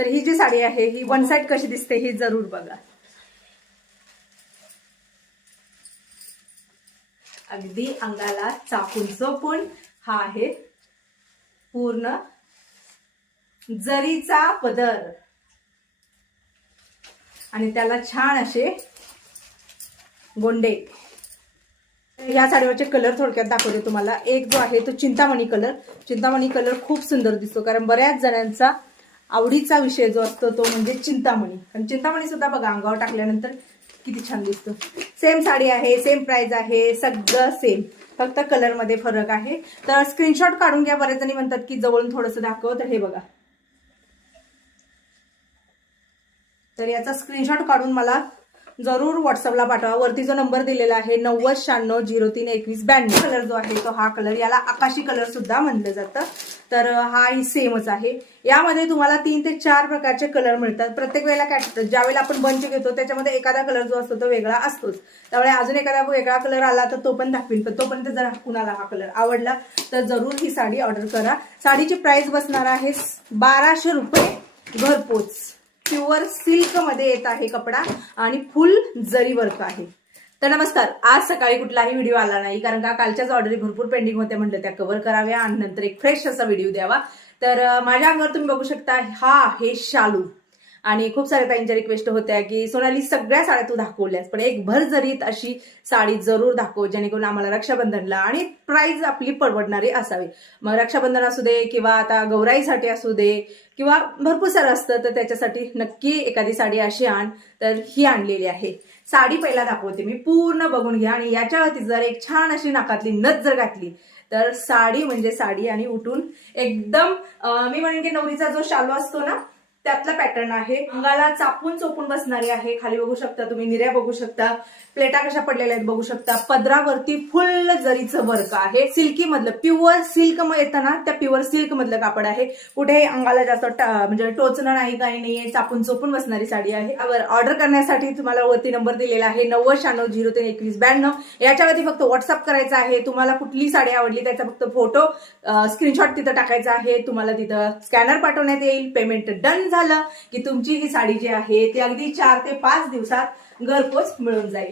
तर ही जी साडी आहे ही one side कशी दिसते ही जरूर बघा. अगदी अंगाला चापून चोपून हा आहे पूर्ण जरीचा पदर. आणि त्याला छान असे गोंडे. या साडीवरचे कलर थोडक्यात दाखवते तुम्हाला. एक जो आहे तो चिंतामणी कलर. चिंतामणी कलर खूप सुंदर दिसतो कारण बऱ्याच जणांचा आवडीचा विषय जो असतो तो म्हणजे चिंतामणी. आणि चिंतामणी सुद्धा बघा अंगावर टाकल्यानंतर किती छान दिसतो. सेम साडी आहे सेम प्राइस आहे सगळं सेम फक्त कलरमध्ये फरक आहे. तर स्क्रीनशॉट काढून घ्या बरेच जणी म्हणतात की जवळून थोडंसं दाखव तर हे बघा. तर याचा स्क्रीनशॉट काढून मला जरूर व्हॉट्सअपला पाठवा. वरती जो नंबर दिलेला आहे नव्वद शहाण्णव झिरो तीन एकवीस ब्याण्णव कलर जो आहे तो हा कलर याला आकाशी कलर सुद्धा म्हणलं जातं. तर हा ही सेमच आहे. यामध्ये तुम्हाला तीन ते चार प्रकारचे कलर मिळतात. प्रत्येक वेळेला कॅट ज्यावेळेला आपण बंच घेतो त्याच्यामध्ये एखादा कलर जो असतो तो वेगळा असतोच. त्यामुळे अजून एखादा वेगळा कलर आला तर तो पण दाखवीन. पण तोपर्यंत जर कुणाला हा कलर आवडला तर जरूर ही साडी ऑर्डर करा. साडीची प्राइस बसणार आहे बाराशे रुपये घरपोच. प्युअर सिल्कमध्ये येत आहे कपडा आणि फुल जरी वर्क आहे. तर नमस्कार आज सकाळी कुठलाही व्हिडिओ आला नाही कारण का कालच्याच ऑर्डरी भरपूर पेंडिंग होत्या म्हटलं त्या कव्हर कराव्या आणि नंतर एक फ्रेश असा व्हिडिओ द्यावा. तर माझ्या अंगावर तुम्ही बघू शकता हा हे शालू. आणि खूप साऱ्या ताईंच्या रिक्वेस्ट होत्या की सोनाली सगळ्या साड्या तू दाखवल्यास पण एक भरजरीत अशी साडी जरूर दाखव जेणेकरून आम्हाला रक्षाबंधनला आणि प्राईज आपली परवडणारी असावी. मग रक्षाबंधन असू दे किंवा आता गौराईसाठी असू दे किंवा भरपूर सारं असतं तर त्याच्यासाठी नक्की एखादी साडी अशी आण. तर ही आणलेली आहे. साडी पहिला दाखवते मी पूर्ण बघून घ्या आणि याच्यावरती जर एक छान अशी नाकातली नथ जर घातली तर साडी म्हणजे साडी आणि उठून एकदम मी म्हणेन की नवरीचा जो शालू असतो ना त्यातला पॅटर्न आहे. अंगाला चापून चोपून बसणारी आहे. खाली बघू शकता तुम्ही निर्या बघू शकता. प्लेटा कशा पडलेल्या आहेत बघू शकता. पदरावरती फुल जरीचं वर्क आहे. सिल्की मधलं प्युअर सिल्क येतं ना त्या प्युअर सिल्क मधलं कापड आहे. कुठेही अंगाला जास्त टा- म्हणजे टोचणं नाही काही नाहीये चापून चोपून बसणारी साडी आहे. ऑर्डर करण्यासाठी तुम्हाला वरती नंबर दिलेला आहे. नव्वद शहाण्णव झिरो तीन एकवीस ब्याण्णव. याच्यावरती फक्त व्हॉट्सअप करायचं आहे. तुम्हाला कुठली साडी आवडली त्याचा फक्त फोटो स्क्रीनशॉट तिथं टाकायचा आहे. तुम्हाला तिथं स्कॅनर पाठवण्यात येईल. पेमेंट डन झालं की तुमची ही साडी जी आहे ती अगदी चार ते पाच दिवसात घरपोच मिळून जाईल.